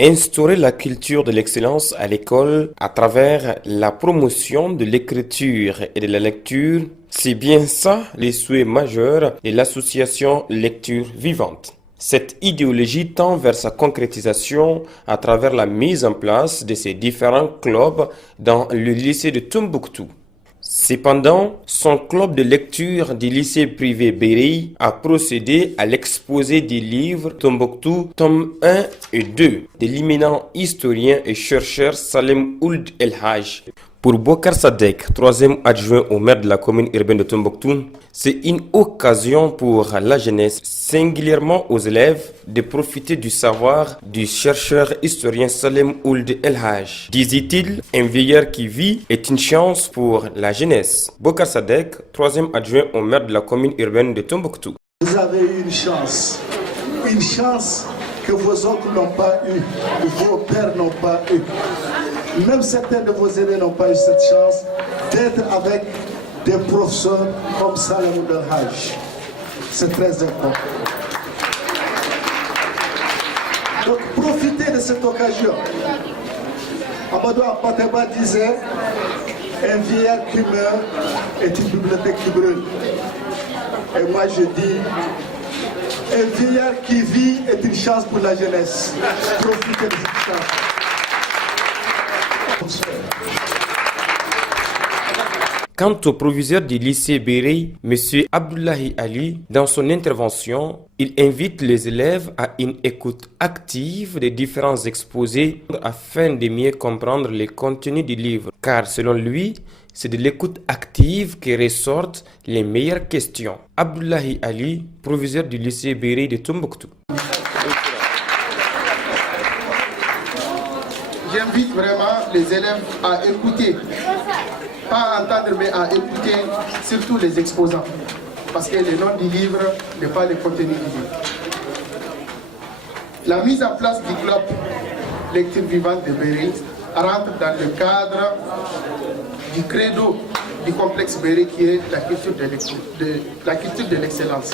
Instaurer la culture de l'excellence à l'école à travers la promotion de l'écriture et de la lecture, c'est bien ça les souhaits majeurs de l'association Lecture Vivante. Cette idéologie tend vers sa concrétisation à travers la mise en place de ces différents clubs dans le lycée de Tombouctou. Cependant, son club de lecture du lycée privé Béry a procédé à l'exposé des livres Tombouctou, tome 1 et 2 de l'éminent historien et chercheur Salem Ould El Haj. Pour Bokar Sadek, troisième adjoint au maire de la commune urbaine de Tombouctou, c'est une occasion pour la jeunesse, singulièrement aux élèves, de profiter du savoir du chercheur historien Salem Ould El Haj. Disait-il, un vieillard qui vit est une chance pour la jeunesse. Bokar Sadek, troisième adjoint au maire de la commune urbaine de Tombouctou. Vous avez eu une chance que vos oncles n'ont pas eue, vos pères n'ont pas eue. Même certains de vos aînés n'ont pas eu cette chance d'être avec des professeurs comme Salem Ould El Haj. C'est très important. Donc profitez de cette occasion. Amadou Apateba disait, un vieillard qui meurt est une bibliothèque qui brûle. Et moi je dis, un vieillard qui vit est une chance pour la jeunesse. Profitez de cette chance. Quant au proviseur du lycée Béry, M. Abdullahi Ali, dans son intervention, il invite les élèves à une écoute active des différents exposés afin de mieux comprendre les contenus du livre. Car selon lui, c'est de l'écoute active que ressortent les meilleures questions. Abdullahi Ali, proviseur du lycée Béry de Tombouctou. J'invite vraiment les élèves à écouter, pas à entendre, mais à écouter surtout les exposants. Parce que le nom du livre n'est pas le contenu du livre. La mise en place du club Lecture Vivante de Béry rentre dans le cadre du credo du complexe Béry qui est la culture de l'excellence.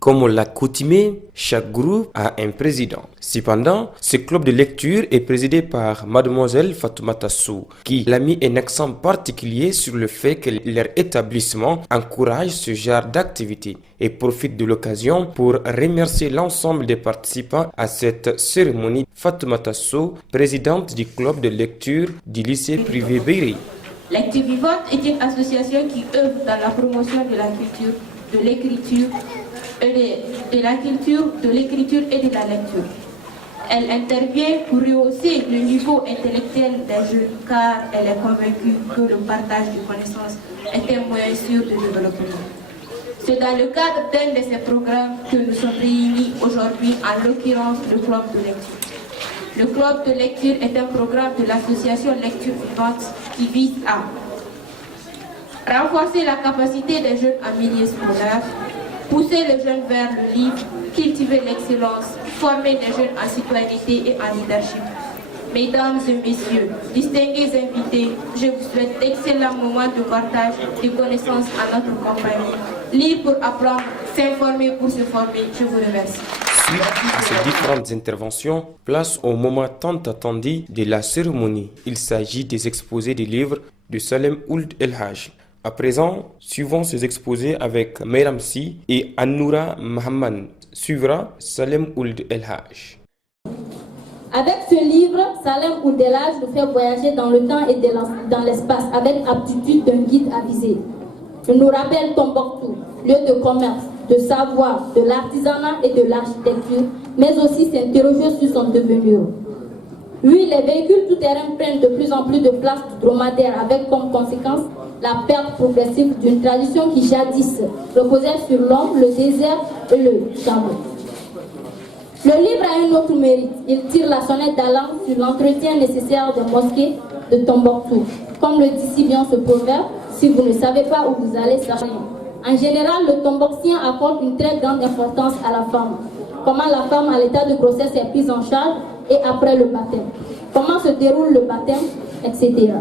Comme on l'a coutumé, chaque groupe a un président. Cependant, ce club de lecture est présidé par Mademoiselle Fatoumata Sou, qui a mis un accent particulier sur le fait que leur établissement encourage ce genre d'activité et profite de l'occasion pour remercier l'ensemble des participants à cette cérémonie. Fatoumata Sou, présidente du club de lecture du lycée privé Béry. Lecture Vivante est une association qui œuvre dans la promotion de la culture, de l'écriture, de l'écriture et de la lecture. Elle intervient pour rehausser le niveau intellectuel des jeunes car elle est convaincue que le partage de connaissances est un moyen sûr de développement. C'est dans le cadre d'un de ces programmes que nous sommes réunis aujourd'hui, en l'occurrence le club de lecture. Le club de lecture est un programme de l'association Lecture Vivante qui vise à renforcer la capacité des jeunes en milieu scolaire, pousser les jeunes vers le livre, cultiver l'excellence, former des jeunes en citoyenneté et en leadership. Mesdames et messieurs, distingués invités, je vous souhaite d'excellents moments de partage de connaissances à notre compagnie. Lire pour apprendre, s'informer pour se former. Je vous remercie. Suite à ces différentes interventions, place au moment tant attendu de la cérémonie. Il s'agit des exposés des livres de Salem Ould El Haj. À présent, suivons ces exposés avec Mayram Si et Anoura Mahamman. Suivra Salem Ould El Haj. Avec ce livre, Salem Ould El Haj nous fait voyager dans le temps et dans l'espace avec aptitude d'un guide avisé. Il nous rappelle Tombouctou, lieu de commerce, de savoir, de l'artisanat et de l'architecture, mais aussi s'interroger sur son devenir. Oui, les véhicules tout-terrain prennent de plus en plus de place du dromadaire avec comme conséquence la perte progressive d'une tradition qui jadis reposait sur l'homme, le désert et le charbon. Le livre a un autre mérite. Il tire la sonnette d'alarme sur l'entretien nécessaire des mosquées de Tombouctou. Comme le dit si bien ce proverbe, si vous ne savez pas où vous allez, sachez. En général, le Tombouctien accorde une très grande importance à la femme. Comment la femme à l'état de grossesse est prise en charge et après le baptême. Comment se déroule le baptême, etc.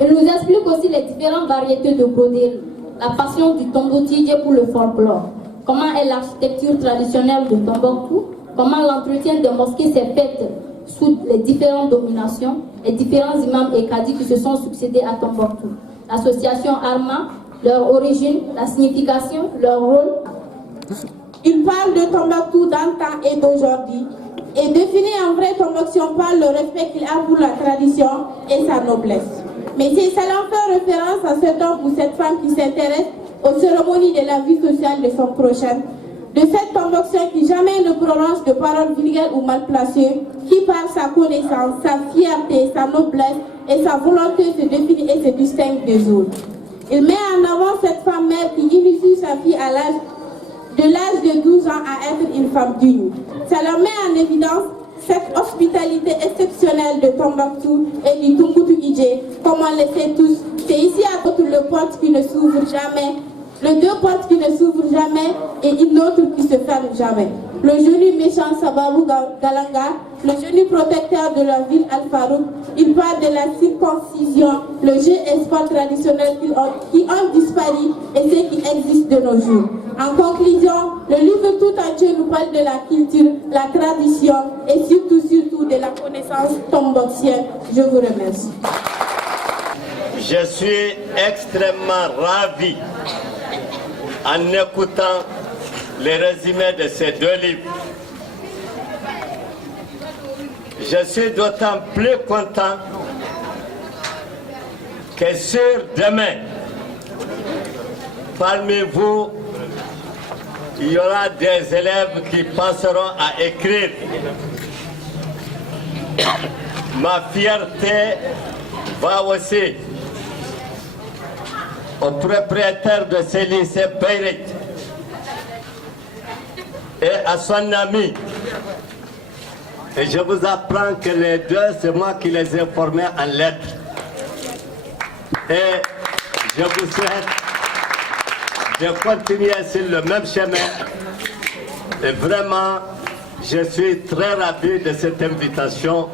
Il nous explique aussi les différentes variétés de broderie, la passion du Tombouctou pour le folklore, comment est l'architecture traditionnelle de Tombouctou, comment l'entretien des mosquées s'est fait sous les différentes dominations, les différents imams et cadis qui se sont succédés à Tombouctou. L'association Arma, leur origine, la signification, leur rôle. Il parle de Tombouctou d'antan et d'aujourd'hui et définit un vrai Tombouctien par le respect qu'il a pour la tradition et sa noblesse. Mais c'est cela fait référence à cet homme ou cette femme qui s'intéresse aux cérémonies de la vie sociale de son prochain, de cet Tombouctien qui jamais ne prononce de paroles vulgaires ou mal placées, qui par sa connaissance, sa fierté, sa noblesse et sa volonté se définit et se distingue des autres. Il met en avant cette femme mère qui initie sa fille à l'âge de 12 ans à être une femme digne. Cela met en évidence cette hospitalité exceptionnelle de Tombouctou et du Tumboutu Idjé, comme on le sait tous. C'est ici à côté le porte qui ne s'ouvre jamais, les deux portes qui ne s'ouvrent jamais et une autre qui se ferme jamais. Le génie méchant Sababou Galanga, le génie protecteur de la ville Al-Farouk, il parle de la circoncision, le jeu et sport traditionnel qui ont disparu et ceux qui existent de nos jours. En conclusion, le livre tout entier nous parle de la culture, la tradition et surtout de la connaissance tombouctienne. Je vous remercie. Je suis extrêmement ravi en écoutant les résumés de ces deux livres. Je suis d'autant plus content que sur demain, parmi vous, il y aura des élèves qui passeront à écrire. Ma fierté va aussi au propriétaire de ce lycée Beyrit et à son ami. Et je vous apprends que les deux, c'est moi qui les ai formés en lettres. Et je vous souhaite de continuer sur le même chemin. Et vraiment, je suis très ravi de cette invitation.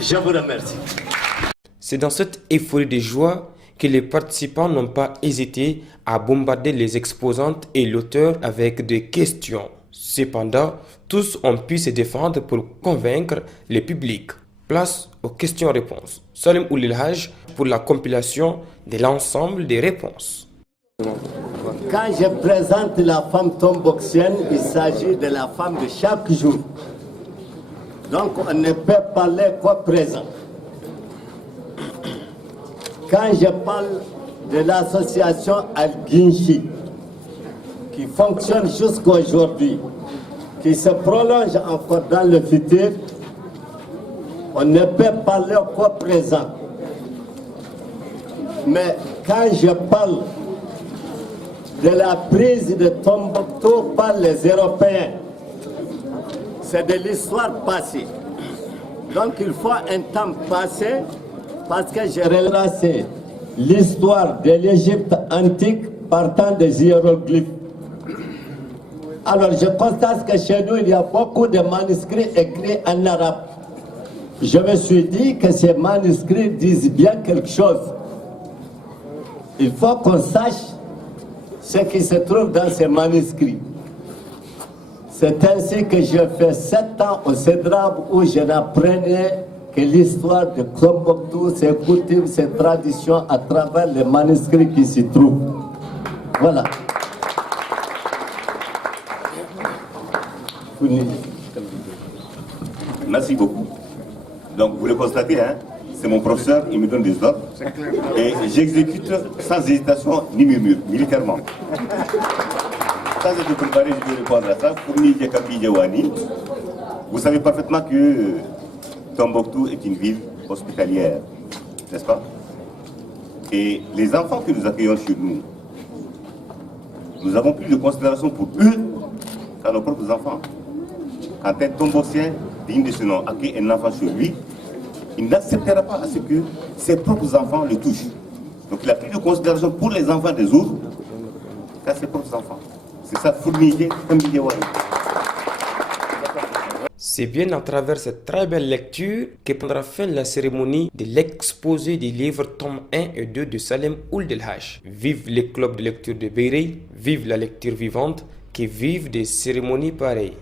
Je vous remercie. C'est dans cette euphorie de joie que les participants n'ont pas hésité à bombarder les exposantes et l'auteur avec des questions. Cependant, tous ont pu se défendre pour convaincre le public. Place aux questions-réponses. Salim Oulilhaj pour la compilation de l'ensemble des réponses. Quand je présente la femme tombouctienne, il s'agit de la femme de chaque jour. Donc on ne peut parler qu'au présent. Quand je parle de l'association Al-Guinchi, qui fonctionne jusqu'à aujourd'hui, qui se prolonge encore dans le futur, on ne peut parler qu'au présent. Mais quand je parle de la prise de Tombouctou par les Européens, c'est de l'histoire passée. Donc il faut un temps passé, parce que j'ai relacé l'histoire de l'Égypte antique partant des hiéroglyphes. Alors je constate que chez nous, il y a beaucoup de manuscrits écrits en arabe. Je me suis dit que ces manuscrits disent bien quelque chose. Il faut qu'on sache ce qui se trouve dans ces manuscrits. C'est ainsi que j'ai fait 7 ans au CEDRAB où je n'apprenais que l'histoire de Tombouctou, ses coutumes, ses traditions à travers les manuscrits qui s'y trouvent. Voilà. Merci beaucoup. Donc vous le constatez, hein, c'est mon professeur, il me donne des ordres et j'exécute sans hésitation ni murmure, militairement. Sans être préparé, je vais répondre à ça. Vous savez parfaitement que Tombouctou est une ville hospitalière, n'est-ce pas? Et les enfants que nous accueillons chez nous, nous avons plus de considération pour eux qu'à nos propres enfants. Quand un Tombouctien digne de ce nom accueille un enfant chez lui, il n'acceptera pas à ce que ses propres enfants le touchent. Donc il a plus de considération pour les enfants des autres qu'à ses propres enfants. C'est ça, fournier, un vidéo. C'est bien à travers cette très belle lecture que prendra fin la cérémonie de l'exposé des livres tomes 1 et 2 de Salem Ould El Haj. Vive les clubs de lecture de Beyrit, vive la lecture vivante qui vivent des cérémonies pareilles.